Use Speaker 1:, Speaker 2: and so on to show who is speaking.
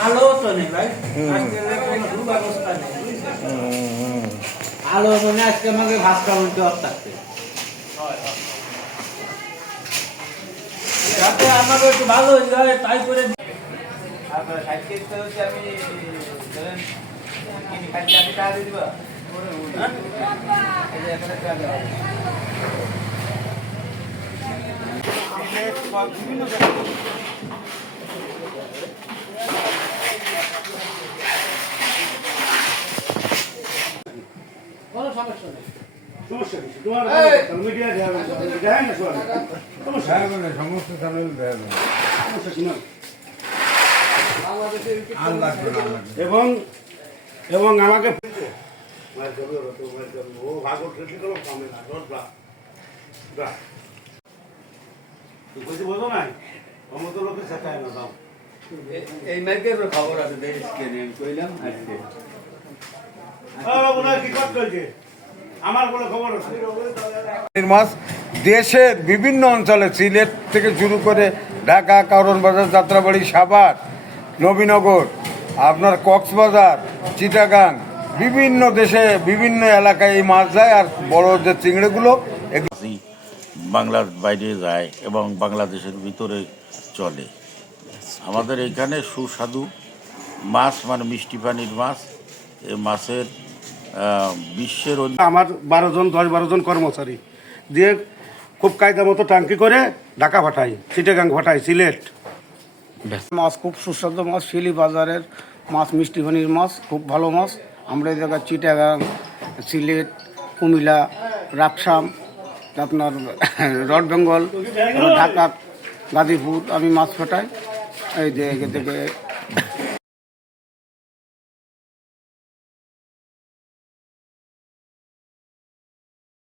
Speaker 1: আলো তো নেই ভাই। আজকে কোনো সুব্যবস্থা নেই আলো মানে আজকে আমাকে ভাত খাওয়ান তো থাকতে যাতে আমাকে একটু ভালো হয়ে যায় তাই করে
Speaker 2: আপনার কিনি খাচ্ছি আমি টাকা দিয়ে দিবা হ্যাঁ? এই যে এখানে টাকা দেওয়া হবে। বিভিন্ন জায়গায়
Speaker 1: কোনো সমস্যা নেই।
Speaker 3: সমস্ত চ্যানেল দেয়া যাবে আর লাগবে না আর লাগবে না।
Speaker 4: এবং এবং আমাকে নাই? না
Speaker 3: এই মাইকের খবর আছে কইলাম আজকে।
Speaker 4: কি চলছে। আমার বলে খবর আছে।
Speaker 3: মাছ দেশের বিভিন্ন অঞ্চলে সিলেট থেকে শুরু করে ঢাকা কারণ বাজার যাত্রাবাড়ি সাভার নবীনগর আপনার কক্সবাজার চিটাগাং বিভিন্ন দেশে বিভিন্ন এলাকায় এই মাছ যায় আর বড় যে চিংড়িগুলো এগুলো
Speaker 5: বাংলার বাইরে যায় এবং বাংলাদেশের ভিতরে চলে। আমাদের এখানে সুস্বাদু মাছ মানে মিষ্টি পানির মাছ এই মাছের বিশ্বের
Speaker 4: আমার বারো জন দশ বারো জন কর্মচারী। দিয়ে খুব কায়দা মতো টাঙ্কি করে ঢাকা পাঠাই চিটাগাং পাঠাই সিলেট।
Speaker 6: মাছ খুব সুস্বাদু মাছ শিলি বাজারের মাছ মিষ্টি পানির মাছ খুব ভালো মাছ। আমরা এই জায়গায় চিটাগাং সিলেট কুমিল্লা রাকসাম আপনার রড বেঙ্গল ঢাকা গাজীপুর আমি মাছ ফাটাই এই যে থেকে